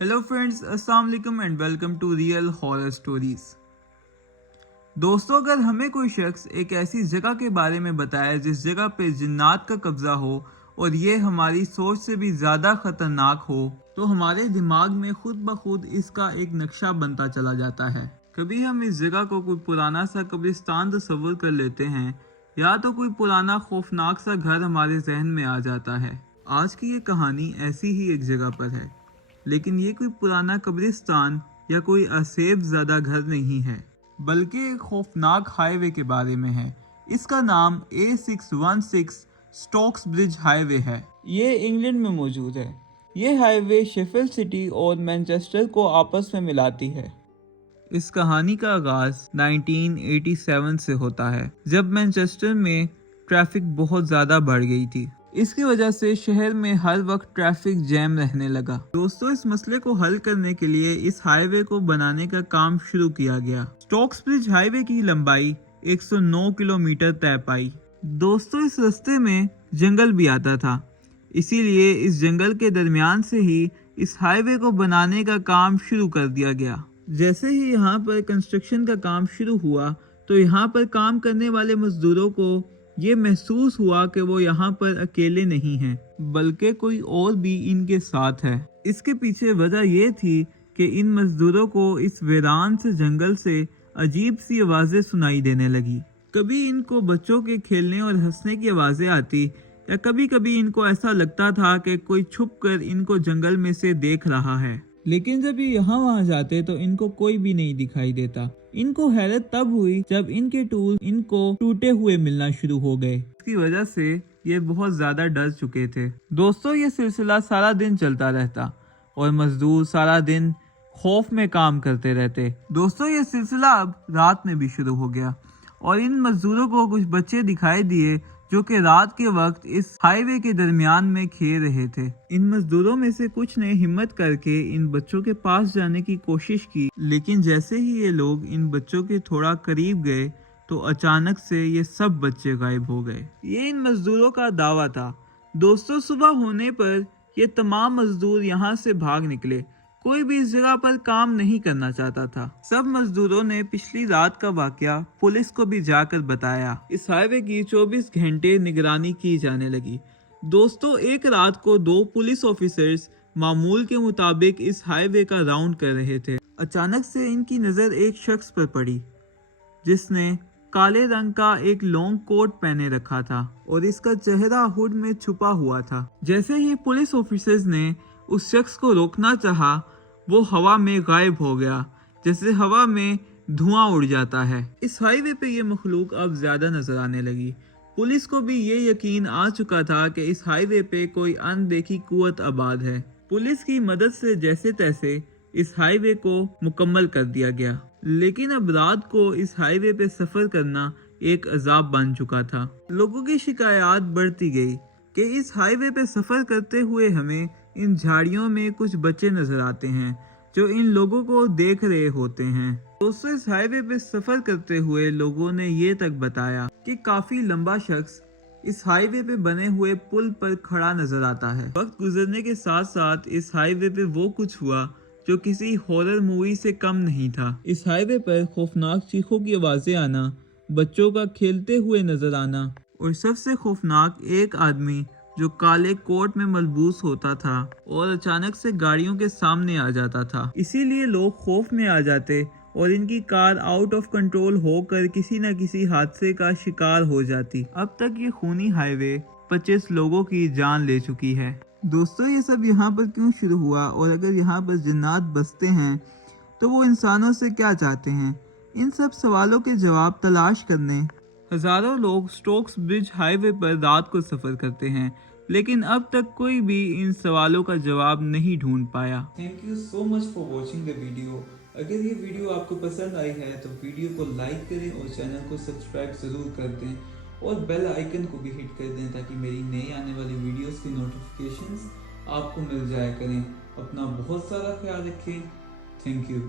Hello friends, अस्सलाम वालेकुम and welcome to real horror stories. दोस्तों, अगर हमें कोई शख्स एक ऐसी जगह के बारे में बताए जिस जगह पे जिन्नात का कब्जा हो और ये हमारी सोच से भी ज़्यादा ख़तरनाक हो, तो हमारे दिमाग में खुद ब खुद इसका एक नक्शा बनता चला जाता है। कभी हम इस जगह को कोई पुराना सा कब्रिस्तान तस्वुर कर लेते हैं या तो कोई पुराना खौफनाक सा घर हमारे जहन में आ जाता है। आज की ये कहानी ऐसी ही एक जगह पर है, लेकिन ये कोई पुराना कब्रिस्तान या कोई असेब ज़्यादा घर नहीं है, बल्कि एक खौफनाक हाईवे के बारे में है। इसका नाम A616 स्टोक्स ब्रिज हाईवे है। ये इंग्लैंड में मौजूद है। ये हाईवे शेफील्ड सिटी और मैनचेस्टर को आपस में मिलाती है। इस कहानी का आगाज 1987 से होता है, जब मैनचेस्टर में ट्रैफिक बहुत ज़्यादा बढ़ गई थी। इसकी वजह से शहर में हर वक्त ट्रैफिक जैम रहने लगा। दोस्तों, इस मसले को हल करने के लिए इस हाईवे को बनाने का काम शुरू किया गया। स्टोक्स ब्रिज हाईवे की लंबाई 109 किलोमीटर तय पाई। दोस्तों, इस रास्ते में जंगल भी आता था, इसीलिए इस जंगल के दरमियान से ही इस हाईवे को बनाने का काम शुरू कर दिया गया। जैसे ही यहाँ पर कंस्ट्रक्शन का काम शुरू हुआ तो यहाँ पर काम करने वाले मजदूरों को ये महसूस हुआ कि वो यहाँ पर अकेले नहीं हैं, बल्कि कोई और भी इनके साथ है। इसके पीछे वजह ये थी कि इन मजदूरों को इस वीरान से जंगल से अजीब सी आवाज़ें सुनाई देने लगी। कभी इनको बच्चों के खेलने और हंसने की आवाज़ें आती, या कभी कभी इनको ऐसा लगता था कि कोई छुप कर इनको जंगल में से देख रहा है। लेकिन जब ये यहाँ वहाँ जाते तो इनको कोई भी नहीं दिखाई देता। इनको हैरत तब हुई जब इनके टूल इनको टूटे हुए मिलना शुरू हो गए। इसकी वजह से ये बहुत ज्यादा डर चुके थे। दोस्तों, ये सिलसिला सारा दिन चलता रहता और मजदूर सारा दिन खौफ में काम करते रहते। दोस्तों, ये सिलसिला अब रात में भी शुरू हो गया और इन मजदूरों को कुछ बच्चे दिखाई दिए जो कि रात के वक्त इस हाईवे के दरमियान में खेल रहे थे। इन मजदूरों में से कुछ ने हिम्मत करके इन बच्चों के पास जाने की कोशिश की, लेकिन जैसे ही ये लोग इन बच्चों के थोड़ा करीब गए तो अचानक से ये सब बच्चे गायब हो गए। ये इन मजदूरों का दावा था। दोस्तों, सुबह होने पर ये तमाम मजदूर यहाँ से भाग निकले। कोई भी इस जगह पर काम नहीं करना चाहता था। सब मजदूरों ने पिछली रात का वाकया पुलिस को भी जाकर बताया। इस हाईवे की 24 घंटे निगरानी की जाने लगी। दोस्तों, एक रात को 2 पुलिस ऑफिसर्स मामूल के मुताबिक इस हाईवे का राउंड कर रहे थे। अचानक से इनकी नजर एक शख्स पर पड़ी जिसने काले रंग का एक लॉन्ग कोट पहने रखा था और इसका चेहरा हुड में छुपा हुआ था। जैसे ही पुलिस ऑफिसर्स ने उस शख्स को रोकना चाहा, वो हवा में गायब हो गया, जैसे हवा में धुआं उड़ जाता है। इस हाईवे पे ये मखलूक अब ज्यादा नजर आने लगी। पुलिस को भी ये यकीन आ चुका था कि इस हाईवे पे कोई अनदेखी कुव्वत आबाद है। पुलिस की मदद से जैसे तैसे इस हाईवे को मुकम्मल कर दिया गया, लेकिन अब रात को इस हाईवे पे सफर करना एक अजाब बन चुका था। लोगों की शिकायत बढ़ती गई कि इस हाईवे पे सफर करते हुए हमें इन झाड़ियों में कुछ बच्चे नजर आते हैं जो इन लोगों को देख रहे होते हैं। दोस्तों, इस हाईवे पे सफर करते हुए लोगों ने ये तक बताया कि काफी लंबा शख्स इस हाईवे पे बने हुए पुल पर खड़ा नजर आता है। वक्त गुजरने के साथ साथ इस हाईवे पे वो कुछ हुआ जो किसी हॉरर मूवी से कम नहीं था। इस हाईवे पर खौफनाक चीखों की आवाजें आना, बच्चों का खेलते हुए नजर आना और सबसे खौफनाक एक आदमी जो काले कोट में मलबूस होता था और अचानक से गाड़ियों के सामने आ जाता था। इसीलिए लोग खौफ में आ जाते और इनकी कार आउट ऑफ कंट्रोल होकर किसी न किसी हादसे का शिकार हो जाती। अब तक ये खूनी हाईवे 25 लोगों की जान ले चुकी है। दोस्तों, ये सब यहाँ पर क्यों शुरू हुआ और अगर यहाँ पर जिन्नात बसते हैं तो वो इंसानों से क्या चाहते हैं? इन सब सवालों के जवाब तलाश करने हजारों लोग स्टोक्स ब्रिज हाईवे पर रात को सफर करते हैं, लेकिन अब तक कोई भी इन सवालों का जवाब नहीं ढूंढ पाया। Thank you so much for watching the video. अगर ये वीडियो आपको पसंद आई है तो वीडियो को लाइक करें और चैनल को सब्सक्राइब जरूर कर दें और बेल आइकन को भी हिट कर दें ताकि मेरी नई आने वाली वीडियोस की नोटिफिकेशंस आपको मिल जाया करें। अपना बहुत सारा ख्याल रखें। Thank you.